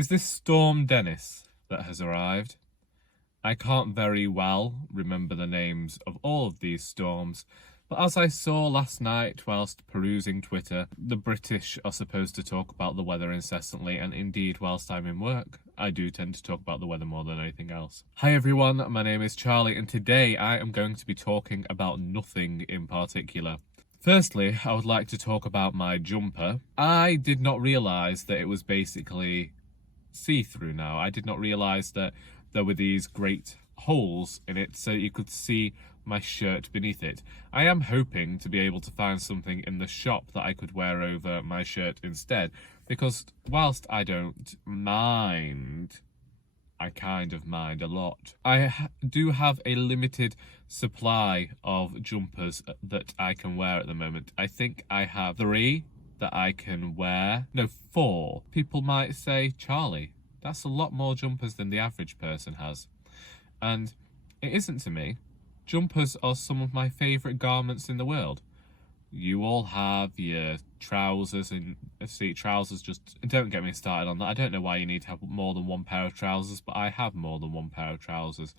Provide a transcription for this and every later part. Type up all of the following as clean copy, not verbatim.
Is this Storm Dennis that has arrived? I can't very well remember the names of all of these storms, but as I saw last night whilst perusing Twitter, the British are supposed to talk about the weather incessantly, and indeed whilst I'm in work, I do tend to talk about the weather more than anything else. Hi everyone, my name is Charlie, and today I am going to be talking about nothing in particular. Firstly, I would like to talk about my jumper. I did not realise that it was basically see-through now. I did not realise that there were these great holes in it so you could see my shirt beneath it. I am hoping to be able to find something in the shop that I could wear over my shirt instead, because whilst I don't mind, I kind of mind a lot. I do have a limited supply of jumpers that I can wear at the moment. I think I have 3 that I can wear. No, 4. People might say, Charlie, that's a lot more jumpers than the average person has. And it isn't to me. Jumpers are some of my favourite garments in the world. You all have your trousers, and see, trousers just, don't get me started on that. I don't know why you need to have more than 1 pair of trousers, but I have more than 1 pair of trousers.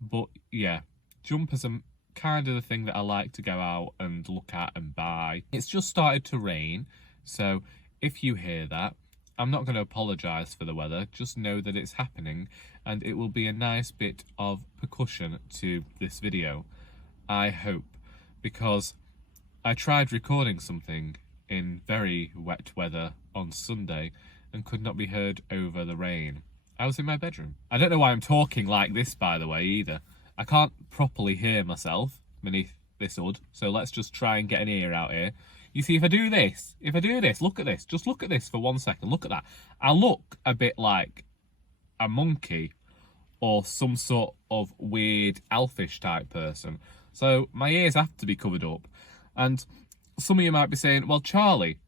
But yeah, jumpers are kind of the thing that I like to go out and look at and buy. It's just started to rain, so if you hear that, I'm not going to apologise for the weather, just know that it's happening, and it will be a nice bit of percussion to this video, I hope, because I tried recording something in very wet weather on Sunday and could not be heard over the rain. I was in my bedroom. I don't know why I'm talking like this, by the way, either. I can't properly hear myself beneath this hood, so let's just try and get an ear out here. You see, if I do this, look at this, just look at this for 1 second, look at that. I look a bit like a monkey or some sort of weird elfish type person. So my ears have to be covered up. And some of you might be saying, well, Charlie,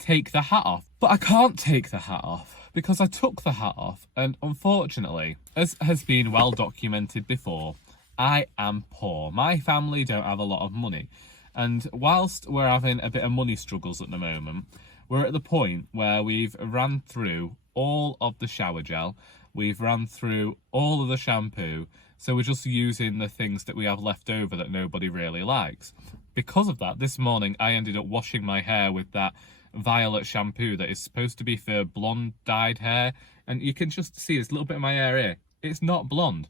take the hat off. But I can't take the hat off because I took the hat off. And unfortunately, as has been well documented before, I am poor. My family don't have a lot of money. And whilst we're having a bit of money struggles at the moment, we're at the point where we've ran through all of the shower gel, we've ran through all of the shampoo, so we're just using the things that we have left over that nobody really likes. Because of that, this morning I ended up washing my hair with that violet shampoo that is supposed to be for blonde dyed hair, and you can just see this little bit of my hair here. It's not blonde.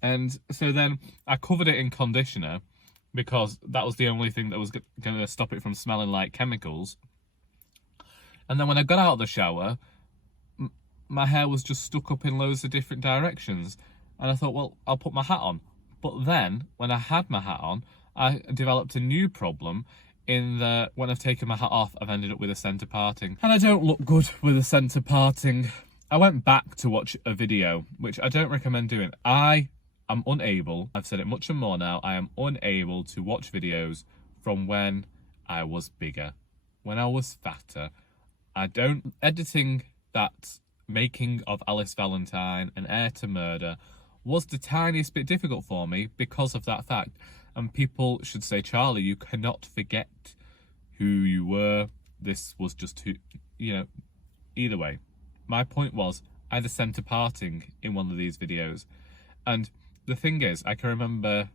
And so then I covered it in conditioner, because that was the only thing that was going to stop it from smelling like chemicals. And then when I got out of the shower, my hair was just stuck up in loads of different directions. And I thought, well, I'll put my hat on. But then, when I had my hat on, I developed a new problem in that when I've taken my hat off, I've ended up with a centre parting. And I don't look good with a centre parting. I went back to watch a video, which I don't recommend doing. I'm unable, I've said it much and more now, I am unable to watch videos from when I was bigger, when I was fatter. Editing that making of Alice Valentine and Heir to Murder was the tiniest bit difficult for me because of that fact. And people should say, Charlie, you cannot forget who you were. This was just who, either way. My point was, I had a centre parting in one of these videos. And the thing is, I can remember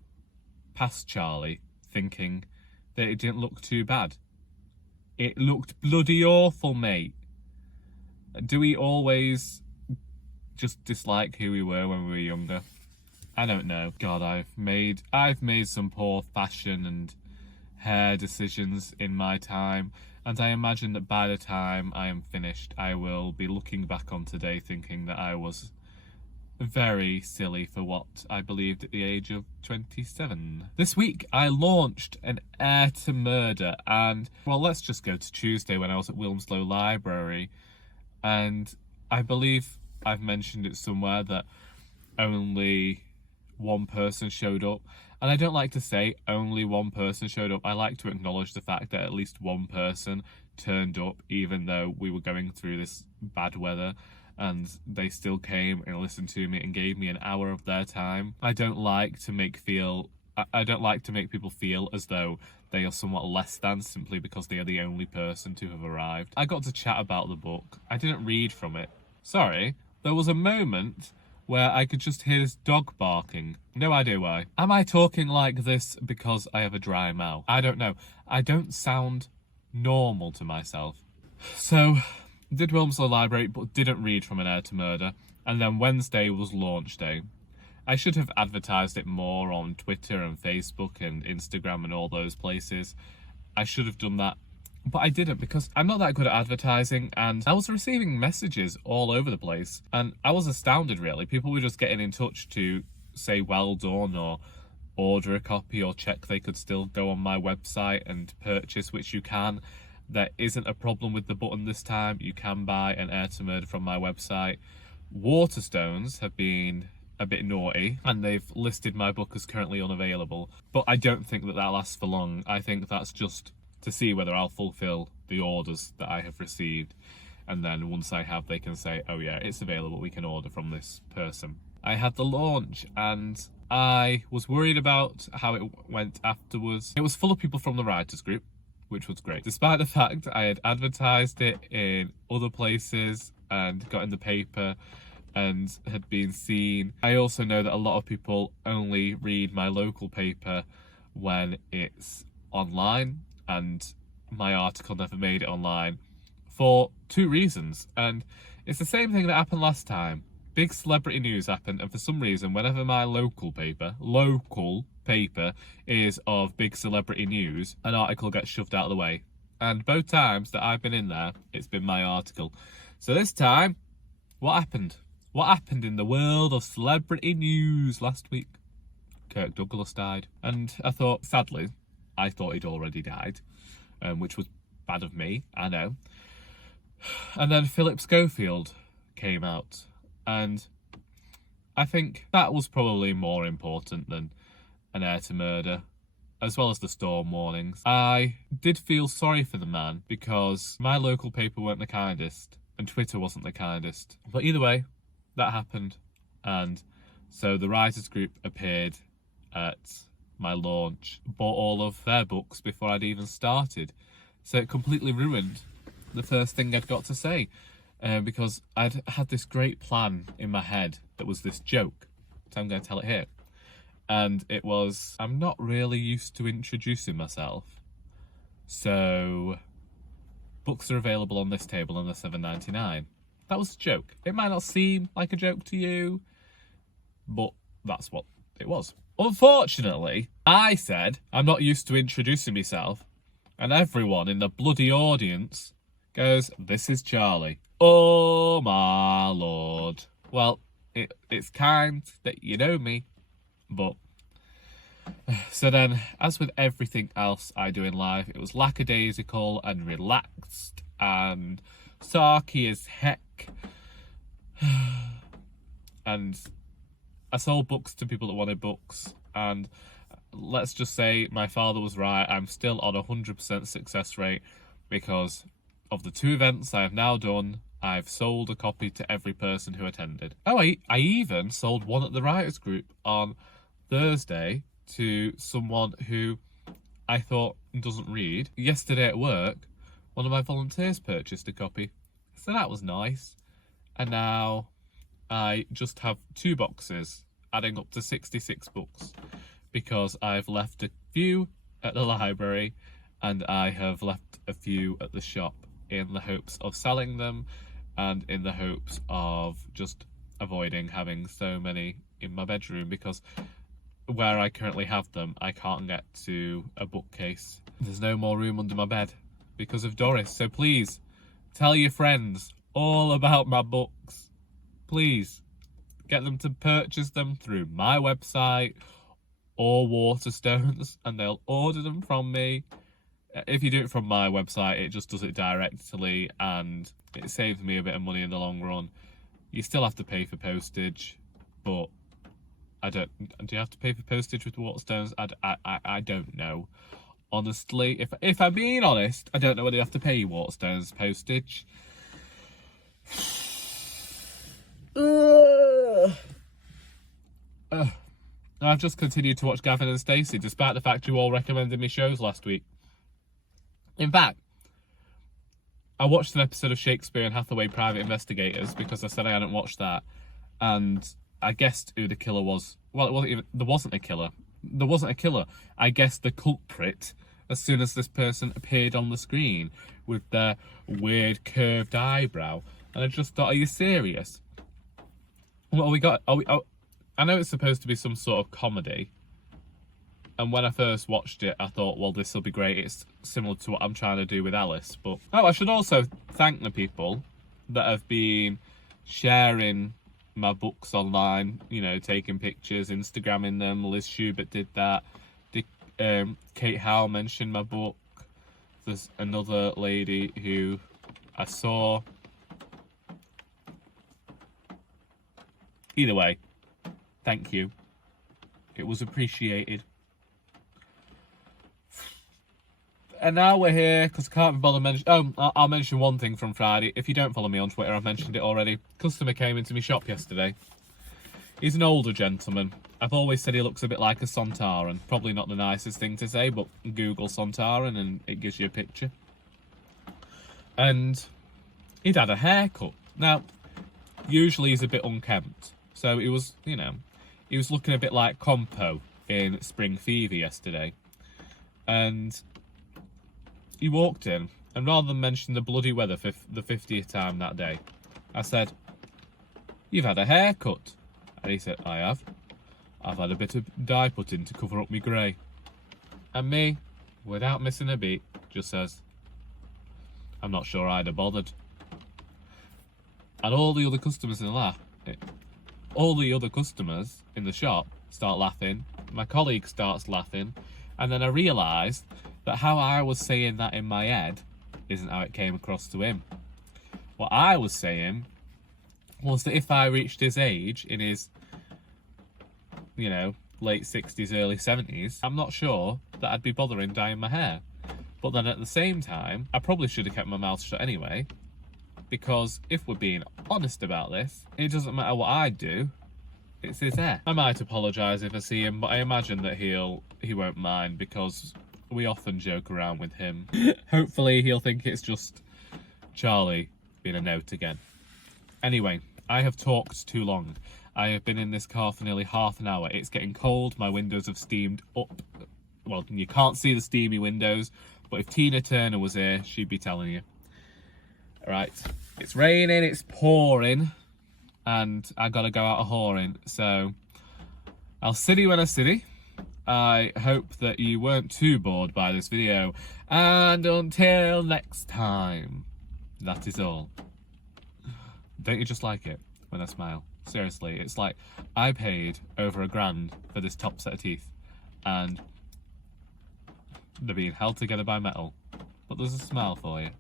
past Charlie thinking that it didn't look too bad. It looked bloody awful, mate. Do we always just dislike who we were when we were younger? I don't know. God, I've made some poor fashion and hair decisions in my time, and I imagine that by the time I am finished, I will be looking back on today thinking that I was very silly for what I believed at the age of 27. This week I launched an Heir to Murder, and well, let's just go to Tuesday when I was at Wilmslow Library, and I believe I've mentioned it somewhere that only 1 person showed up. And I don't like to say only 1 person showed up. I like to acknowledge the fact that at least 1 person turned up, even though we were going through this bad weather, and they still came and listened to me and gave me an hour of their time. I don't like to make people feel as though they are somewhat less than simply because they are the only person to have arrived. I got to chat about the book. I didn't read from it. Sorry, there was a moment where I could just hear this dog barking. No idea why. Am I talking like this because I have a dry mouth? I don't know. I don't sound normal to myself. So, did Wilmslow Library, but didn't read From an Heir to Murder. And then Wednesday was launch day. I should have advertised it more on Twitter and Facebook and Instagram and all those places. I should have done that. But I didn't, because I'm not that good at advertising, and I was receiving messages all over the place, and I was astounded, really. People were just getting in touch to say well done, or order a copy, or check they could still go on my website and purchase, which you can. There isn't a problem with the button this time. You can buy An Heir to Murder from my website. Waterstones have been a bit naughty, and they've listed my book as currently unavailable, but I don't think that lasts for long. I think that's just to see whether I'll fulfill the orders that I have received, and then once I have, they can say, oh yeah, it's available, we can order from this person. I had the launch, and I was worried about how it went afterwards. It was full of people from the writers group, which was great, despite the fact I had advertised it in other places and got in the paper and had been seen. I also know that a lot of people only read my local paper when it's online, and my article never made it online for 2 reasons. And it's the same thing that happened last time. Big celebrity news happened, and for some reason, whenever my local paper is of big celebrity news, an article gets shoved out of the way. And both times that I've been in there, it's been my article. So this time, what happened? What happened in the world of celebrity news last week? Kirk Douglas died. And I thought, sadly, I thought he'd already died, which was bad of me, I know. And then Philip Schofield came out, and I think that was probably more important than An Heir to Murder, as well as the storm warnings. I did feel sorry for the man, because my local paper weren't the kindest, and Twitter wasn't the kindest. But either way, that happened, and so the writers group appeared at my launch, bought all of their books before I'd even started, so it completely ruined the first thing I'd got to say, because I'd had this great plan in my head that was this joke, so I'm going to tell it here. And it was, I'm not really used to introducing myself, so books are available on this table and they're $7.99. That was a joke. It might not seem like a joke to you, but that's what it was. Unfortunately, I said I'm not used to introducing myself, and everyone in the bloody audience goes, this is Charlie. Oh my lord. Well, it's kind that you know me, but... So then, as with everything else I do in life, it was lackadaisical and relaxed and sarky as heck. And I sold books to people that wanted books, and let's just say my father was right. I'm still on 100% success rate, because of the 2 events I have now done, I've sold a copy to every person who attended. Oh, I even sold one at the writers group on Thursday to someone who I thought doesn't read. Yesterday at work, one of my volunteers purchased a copy, so that was nice. And now I just have 2 boxes, adding up to 66 books, because I've left a few at the library and I have left a few at the shop in the hopes of selling them, and in the hopes of just avoiding having so many in my bedroom, because where I currently have them, I can't get to a bookcase. There's no more room under my bed because of Doris. So please, tell your friends all about my books. Please, get them to purchase them through my website or Waterstones, and they'll order them from me. If you do it from my website, it just does it directly, and it saves me a bit of money in the long run. You still have to pay for postage, but I don't... Do you have to pay for postage with Waterstones? I don't know. Honestly, if I'm being honest, I don't know whether you have to pay Waterstones postage. I've just continued to watch Gavin and Stacey, despite the fact you all recommended me shows last week. In fact, I watched an episode of Shakespeare and Hathaway Private Investigators because I said I hadn't watched that, and I guessed who the killer was. Well, it wasn't even, there wasn't a killer. There wasn't a killer. I guessed the culprit as soon as this person appeared on the screen with their weird curved eyebrow, and I just thought, are you serious? What have we got? I know it's supposed to be some sort of comedy, and when I first watched it, I thought, well, this will be great. It's similar to what I'm trying to do with Alice. But I should also thank the people that have been sharing my books online, you know, taking pictures, Instagramming them. Liz Schubert did that. Kate Howe mentioned my book. There's another lady who I saw. Either way, thank you. It was appreciated. And now we're here because I can't be bothered mention. Oh, I'll mention one thing from Friday. If you don't follow me on Twitter, I've mentioned it already. Customer came into my shop yesterday. He's an older gentleman. I've always said he looks a bit like a Sontaran. Probably not the nicest thing to say, but Google Sontaran and it gives you a picture. And he'd had a haircut. Now, usually he's a bit unkempt. So he was, you know, he was looking a bit like Compo in Spring Fever yesterday. And he walked in, and rather than mention the bloody weather for the 50th time that day, I said, "You've had a haircut." And he said, "I have. I've had a bit of dye put in to cover up my grey." And me, without missing a beat, just says, "I'm not sure I'd have bothered." And all the other customers in the shop start laughing. My colleague starts laughing. And then I realised that how I was saying that in my head isn't how it came across to him. What I was saying was that if I reached his age, in his, you know, late 60s, early 70s, I'm not sure that I'd be bothering dyeing my hair. But then at the same time, I probably should have kept my mouth shut anyway, because if we're being honest about this, it doesn't matter what I do, it's his hair. I might apologise if I see him, but I imagine that he won't mind, because we often joke around with him. Hopefully he'll think it's just Charlie being a note again. Anyway, I have talked too long. I have been in this car for nearly half an hour. It's getting cold. My windows have steamed up. Well, you can't see the steamy windows, but if Tina Turner was here, she'd be telling you. Right, it's raining, it's pouring, and I gotta go out a-whoring. So I'll see you when I see you. I hope that you weren't too bored by this video, and until next time, that is all. Don't you just like it when I smile? Seriously, it's like I paid over £1,000 for this top set of teeth, and they're being held together by metal, but there's a smile for you.